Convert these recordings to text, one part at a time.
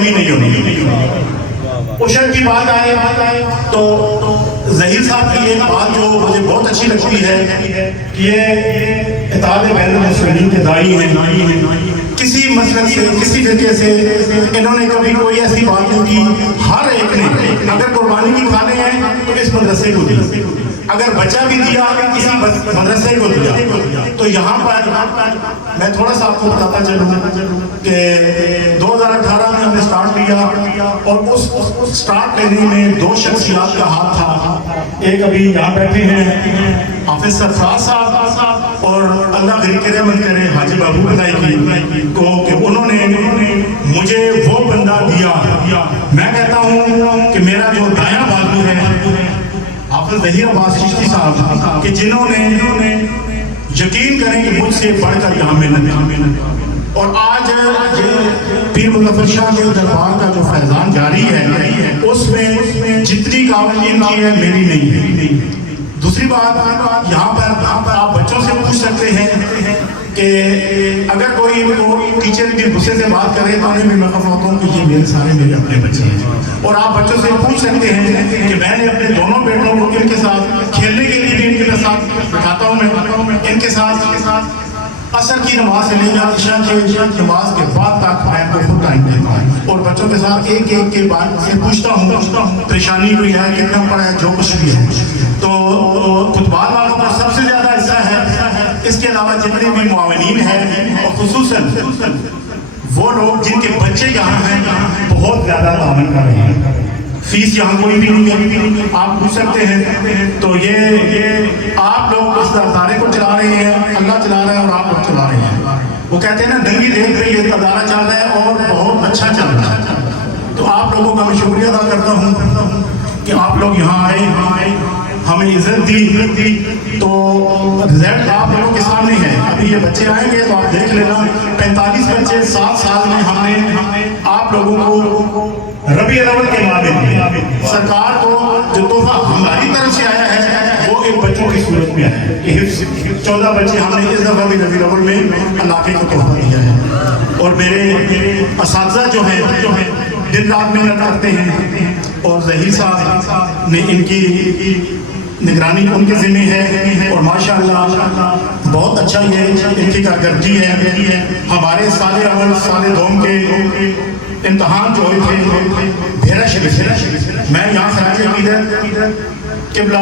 نہیں ہونی. عشر کی بات آئے تو ظہیر صاحب کی ایک بات جو مجھے بہت اچھی لگتی ہے کہ یہ اتحاد بین المسلمین کے داعی ہیں. کسی مسلک سے کسی طریقے سے انہوں نے کبھی کوئی ایسی بات نہیں کی. ہر ایک نے اگر قربانی بھی کھانے ہیں تو اس مدرسے کو دی, اگر بچہ بھی دیا کسی مدرسے کو دیا. تو یہاں پر میں تھوڑا سا آپ کو بتاتا چلوں کہ 2018 میں ہم نے سٹارٹ لیا اور اس سٹارٹ لینے میں دو شخصیات کا ہاتھ تھا. ایک ابھی یہاں بیٹھے ہیں حافظ سرفراز صاحب اور اللہ غریب کے رحمت کرے حاجی بابو بھلائی کی کو کہ انہوں نے مجھے وہ بندہ دیا. میں کہتا ہوں کہ میرا جو دایاں بازو ہے حافظ ظہیر عباس چشتی صاحب کہ جنہوں نے یقین کریں کہ مجھ سے بڑھ کر یہاں محنت. اور آج پیر مظفر شاہ کے دربار کا جو فیضان جاری ہے اس میں جتنی کاوش ان کی ہے میری نہیں ہے. دوسری بات یہاں پر آپ بچوں سے پوچھ سکتے ہیں کہ اگر کوئی ان کو ٹیچر کی غصے سے بات کرے تو انہیں بھی میں خفا ہوتا ہوں کہ یہ میرے سارے میرے اپنے بچے ہیں. اور آپ بچوں سے پوچھ سکتے ہیں کہ میں نے اپنے دونوں بیٹوں کو ان کے ساتھ کھیلنے کے لیے بھی ان کے ساتھ بٹھاتا ہوں. میں ان کے ساتھ عصر کی نماز سے لے کر عشاء کی نماز کے بعد تک میں کو خود ٹائم دیتا ہوں اور بچوں کے ساتھ ایک ایک کے بعد سے پوچھتا ہوں پریشانی ہوئی ہے کتنا پڑا ہے جو کچھ بھی ہے. تو خطبات والوں کا سب سے زیادہ حصہ ہے. اس کے علاوہ جتنے بھی معاونین ہیں اور خصوصاً وہ لوگ جن کے بچے یہاں ہیں بہت زیادہ تعاون کر رہے ہیں. فیس یہاں کوئی بھی نہیں ہے, آپ پوچھ سکتے ہیں. تو یہ آپ لوگ اس ادارے کو چلا رہے ہیں, اللہ چلا رہا ہے اور آپ لوگ چلا رہے ہیں. وہ کہتے ہیں نا دنگی دیکھ رہی ہے ادارہ چل رہا ہے اور بہت اچھا چل رہا ہے. تو آپ لوگوں کا میں شکریہ ادا کرتا ہوں کہ آپ لوگ یہاں آئے ہمیں عزت دی. تو رزلٹ آپ لوگوں کے سامنے ہے. ابھی یہ بچے آئیں گے تو آپ دیکھ لینا 45 بچے 7 سال میں ہم نے آپ لوگوں کو ربیع الاول کے بعد سرکار کو جو تحفہ ہماری طرف سے آیا ہے وہ ایک بچوں کی صورت میں ہے. 14 بچے ہم نے اس دفعہ بھی ربیع الاول میں علاقے کو تحفہ دیا ہے. اور میرے اساتذہ جو ہیں دن رات محنت کرتے ہیں اور ظہیر صاحب نے ان کی نگرانی ان کے ذمہ ہے اور ماشاءاللہ بہت اچھا یہ ان کی کارکردگی ہے. ہمارے سال اول سال دوم کے امتحان جو ہوئے تھے بھیرا شریف سے, میں یہاں خراج عقیدت قبلہ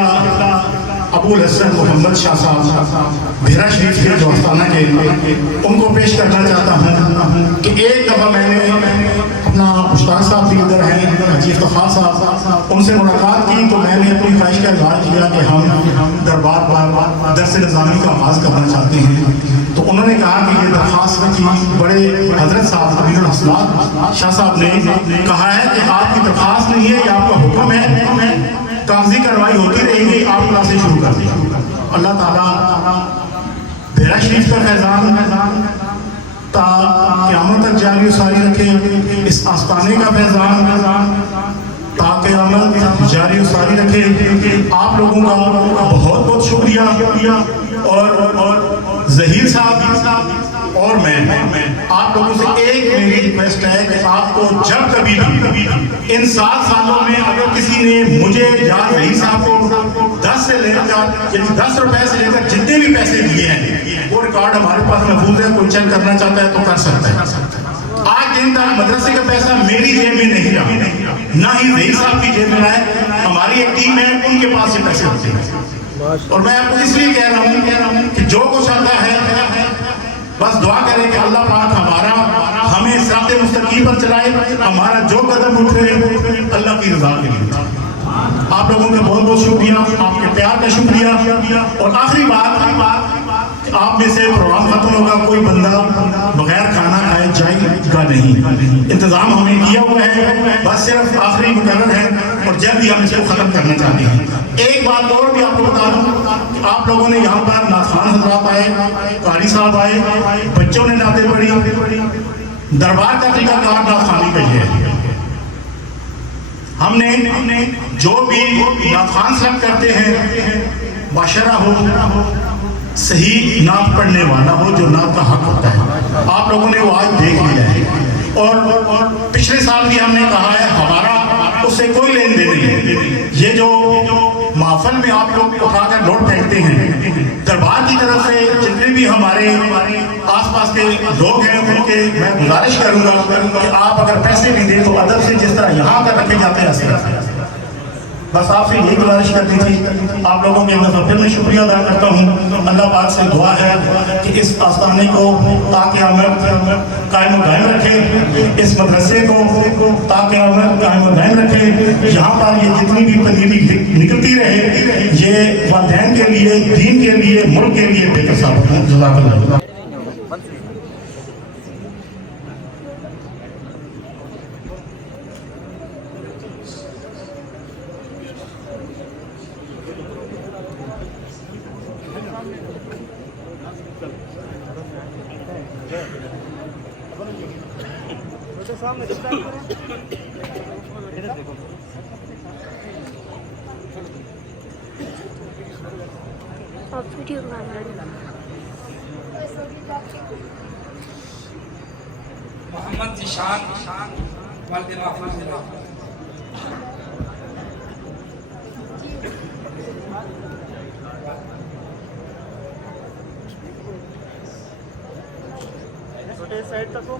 ابو الحسن محمد شاہ صاحب بھیرا شریف کے جو آستانہ کے ان کو پیش کرنا چاہتا ہوں کہ ایک دفعہ میں نے اپنا مشتاق صاحب بھی ادھر ہیں حاجی افتخار صاحب ان سے ملاقات کی تو میں نے اپنی خواہش کا اظہار کیا کہ ہم دربار درس نظامی کا آغاز کرنا چاہتے ہیں. تو انہوں نے کہا کہ یہ درخواست کی بڑے حضرت صاحب امیر الحسنات شاہ صاحب نے کہا ہے کہ آپ کی درخواست نہیں ہے یہ آپ کا حکم ہے, کاغذی کارروائی ہوتی رہے گی, آپ کلاسیں شروع کر دیں. اللہ تعالیٰ بھیرا شریف کا فیضان تا قیامت تک جاری و ساری رکھے, اس آستانے کا فیضان تا قیامت جاری و ساری رکھے. آپ لوگوں کا بہت بہت شکریہ. اور ظہیر صاحب اور میں آپ لوگوں سے ایک میری ریکویسٹ ہے کہ آپ کو جب کبھی بھی ان 7 سالوں میں اگر کسی نے مجھے یا ظہیر صاحب کو 10 سے لے کر یعنی 10 روپے سے لے کر جتنے بھی پیسے دیے ہیں وہ ریکارڈ ہمارے پاس محفوظ ہے, کوئی چیک کرنا چاہتا ہے تو کر سکتا ہے. آج دن تک مدرسے کا پیسہ میری جیب میں نہیں رہا, نہ ہی ظہیر صاحب کی جیب میں رہا ہے. ہماری ایک ٹیم ہے ان کے پاس سے پیسے ہوتے ہیں. اور میں آپ کو اس لیے کہہ رہا ہوں کہ جو کچھ آتا ہے بس دعا کریں کہ اللہ پاک ہمیں صراط مستقیم پر چلائے, ہمارا جو قدم اٹھے اللہ کی رضا کے لیے. آپ لوگوں کا بہت بہت شکریہ, آپ کے پیار کا شکریہ. اور آخری بات آپ میں سے پروگرام ختم ہوگا کوئی بندہ بغیر کھانا کھائے جائے گا نہیں. انتظام ہمیں کیا ہوا ہے, بس صرف آخری مقرر ہے اور جلد ہی ہم اس کو ختم کرنا چاہتے ہیں. ایک بات اور بھی آپ کو بتا دوں, آپ لوگوں نے یہاں پر ناخوان حضرات آئے, قاری صاحب آئے, بچوں نے نعتیں پڑھی, دربار کا طریقہ کار ناخوانی پہ ہے. ہم نے جو بھی ناخوان سب کرتے ہیں باشرہ ہو, صحیح نعت پڑھنے والا ہو جو نعت کا حق ہوتا ہے. آپ لوگوں نے وہ آج دیکھ لیا ہے. اور پچھلے سال بھی ہم نے کہا ہے ہمارا اس سے کوئی لین دین نہیں ہے. یہ جو محفل میں آپ لوگ اٹھا کر نوٹ پھینکتے ہیں دربار کی طرف سے جتنے بھی ہمارے آس پاس کے لوگ ہیں ان کے میں گزارش کروں گا کہ آپ اگر پیسے بھی دیں تو ادب سے جس طرح یہاں پر رکھے جاتے ہیں ایسے رکھیں. بس آپ سے یہی گزارش کرنی تھی. آپ لوگوں کے پھر میں شکریہ ادا کرتا ہوں. اللہ پاک سے دعا ہے کہ اس آستانے کو تاکہ قیامت قائم و دائم رکھے, اس مدرسے کو تاکہ قیامت قائم و دائم رکھے. یہاں پر یہ جتنی بھی پلیدی نکلتی رہے یہ والدین کے لیے, دین کے لیے, ملک کے لیے بہتر ثابت ہے. جزاک اللہ. ویڈیو بنا رہے محمد ذیشان والد محفوظ چھوٹے سائڈ تک ہو